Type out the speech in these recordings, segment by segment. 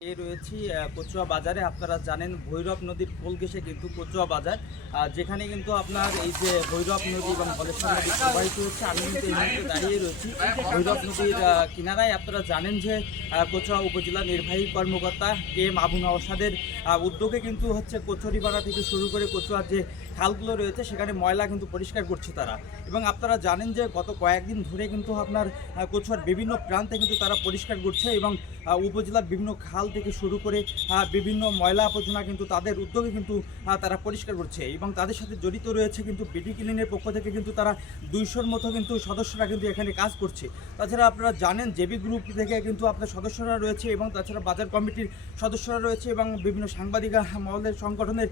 এই রয়েছি কচুয়া বাজারে। আপনারা জানেন ভৈরব নদীর পোল ঘেসে কিন্তু কচুয়া বাজার। যেখানে কিন্তু আপনার এই যে ভৈরব নদী এবং বলেশ্বর নদী প্রবাহিত হচ্ছে, আমি কিন্তু এই মুহূর্তে দাঁড়িয়ে রয়েছি। ভৈরব নদীর কিনারায় আপনারা জানেন যে কচুয়া উপজেলা নির্বাহী কর্মকর্তা কে এম আবু নওশাদের উদ্যোগে কিন্তু হচ্ছে কচুরিপাড়া থেকে শুরু করে কচুয়ার যে খালগুলো রয়েছে, সেখানে ময়লা কিন্তু পরিষ্কার করছে তারা। এবং আপনারা জানেন যে গত কয়েকদিন ধরে কিন্তু আপনার কচুয়ার বিভিন্ন প্রান্তে কিন্তু তারা পরিষ্কার করছে এবং উপজেলার বিভিন্ন খাল থেকে শুরু করে বিভিন্ন ময়লা আবর্জনা কিন্তু তাদের উদ্যোগে কিন্তু তারা পরিষ্কার করছে। এবং তাদের সাথে জড়িত রয়েছে কিন্তু বিডি ক্লিনের পক্ষ থেকে কিন্তু তারা দুইশোর মতো কিন্তু সদস্যরা কিন্তু এখানে কাজ করছে। তাছাড়া আপনারা জানেন জেবি গ্রুপ থেকে কিন্তু আপনার সদস্যরা রয়েছে এবং তাছাড়া বাজার কমিটির সদস্যরা রয়েছে এবং বিভিন্ন সাংবাদিক মহলের সংগঠনের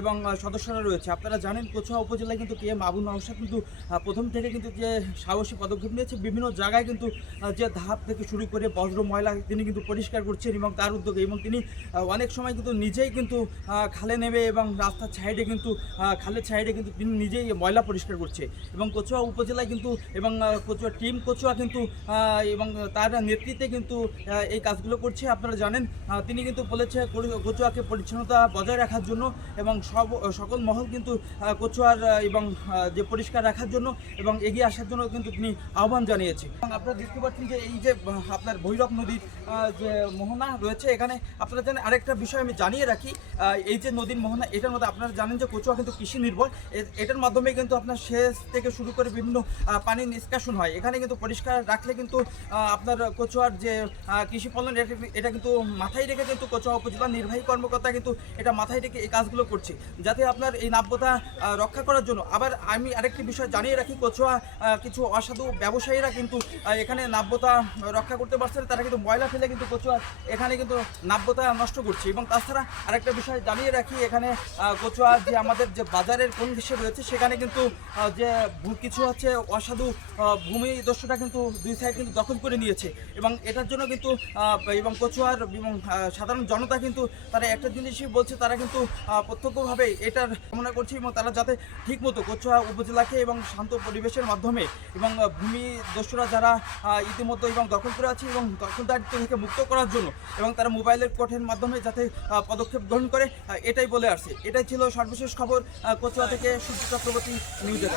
এবং সদস্যরা রয়েছে। আপনারা জানেন, কোচুয়া উপজেলায় কিন্তু কে আবু নওশাদ কিন্তু প্রথম থেকে কিন্তু যে সাহসী পদক্ষেপ নিয়েছে, বিভিন্ন জায়গায় কিন্তু যে ধাপ থেকে শুরু করে বজ্র ময়লা তিনি কিন্তু পরিষ্কার করছেন এবং তার উদ্যোগে এবং তিনি অনেক সময় কিন্তু নিজেই কিন্তু খালে নেমে এবং রাস্তার সাইডে কিন্তু খালের সাইডে কিন্তু তিনি নিজেই ময়লা পরিষ্কার করছে। এবং কচুয়া উপজেলায় কিন্তু, এবং কচুয়া টিম কচুয়া কিন্তু এবং তার নেতৃত্বে কিন্তু এই কাজগুলো করছে। আপনারা জানেন তিনি কিন্তু বলেছে কচুয়াকে পরিচ্ছন্নতা বজায় রাখার জন্য এবং সব, সকল মহল কিন্তু কচুয়ার এবং যে পরিষ্কার রাখার জন্য এবং এগিয়ে আসার জন্য কিন্তু তিনি আহ্বান জানিয়েছে। এবং আপনারা দেখতে পাচ্ছেন যে এই যে আপনার ভৈরব নদীর যে মোহনা রয়েছে এখানে আপনারা জানেন আরেকটা বিষয় আমি জানিয়ে রাখি এই যে নদীর মোহনা, এটার মধ্যে আপনারা জানেন যে কচুয়া কিন্তু কৃষি নির্ভর। এটার মাধ্যমে কিন্তু আপনার সেচ থেকে শুরু করে বিভিন্ন পানি নিষ্কাশন হয়। এখানে কিন্তু পরিষ্কার রাখলে কিন্তু আপনার কচুয়ার যে কৃষি ফলন, এটা কিন্তু মাথায় রেখে কিন্তু কচুয়া উপজেলা নির্বাহী কর্মকর্তা কিন্তু এটা মাথায় রেখে এই কাজগুলো করছে। যাতে আপনার এই নাব্যতা রক্ষা করার জন্য। আবার আমি আরেকটি বিষয় জানিয়ে রাখি, কচুয়া কিছু অসাধু ব্যবসায়ীরা কিন্তু এখানে নাব্যতা রক্ষা করতে পারছে। তারা কিন্তু ময়লা ফেলে কিন্তু কচুয়া এখানে কিন্তু নাব্যতা নষ্ট করছে। এবং তাছাড়া আরেকটা বিষয় জানিয়ে রাখি, এখানে কচুয়া যে আমাদের যে বাজারের কোন দেশে রয়েছে, সেখানে কিন্তু যে কিছু হচ্ছে অসাধু ভূমি দস্যুটা কিন্তু দুই সাইড কিন্তু দখল করে নিয়েছে। এবং এটার জন্য কিন্তু এবং কচুয়ার, এবং সাধারণ জনতা কিন্তু তারা একটা জিনিসই বলছে, তারা কিন্তু প্রত্যক্ষভাবে এটার কামনা করছে এবং তারা যাতে ঠিকমতো কচুয়া উপজেলাকে এবং শান্ত পরিবেশের মাধ্যমে এবং ভূমি দস্যুরা যারা ইতিমধ্যে এবং দখল করে আছে এবং দখলদারিত্ব থেকে মুক্ত করার জন্য এবং তারা মোবাইলের কোর্টের মাধ্যমে যাতে পদক্ষেপ গ্রহণ করে এটাই বলে আসছে। এটাই ছিল সর্বশেষ খবর কোচুয়া থেকে সূর্য চক্রবর্তী নিউজের